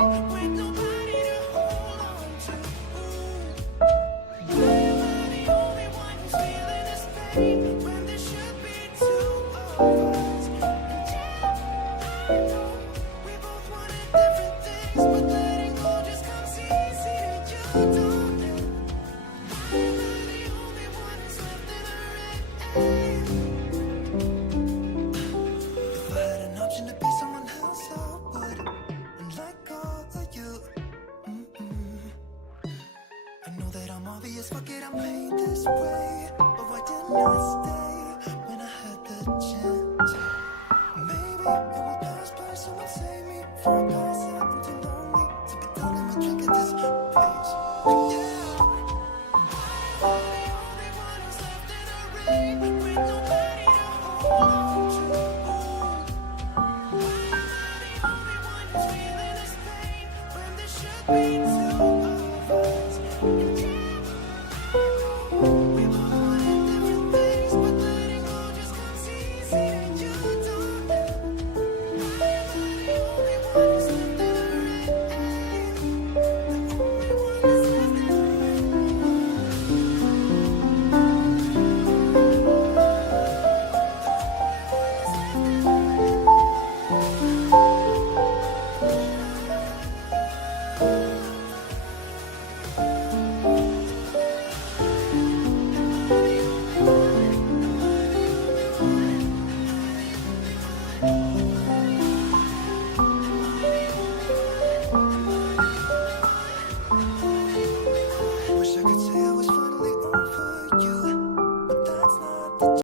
with nobody to hold on to. Why am I the only one who's feeling this pain when there should be two of us? And yeah, I know we both wanted different things, but letting go just comes easy and you don't know. Why am I the only one who's left in the rain? If I had an option to be someone else, I would, and let go of you. I know that I'm obvious, fuck it, I'm made this way. But why didn't I stay when I had the chance? Maybe it will pass by, someone save me before I pass out. I'm too lonely to be done, let me drink at this pace. Yeah. Why am I the only one who's left in the rain with nobody to hold on to? Why am I the only one who's feeling this pain when there should be two of us? And yeah, we both wanted different things, but letting go just comes easy and you don't know. Why am I the only one who's left in the rain? The only one that's left in the Wish I could say I was finally over you.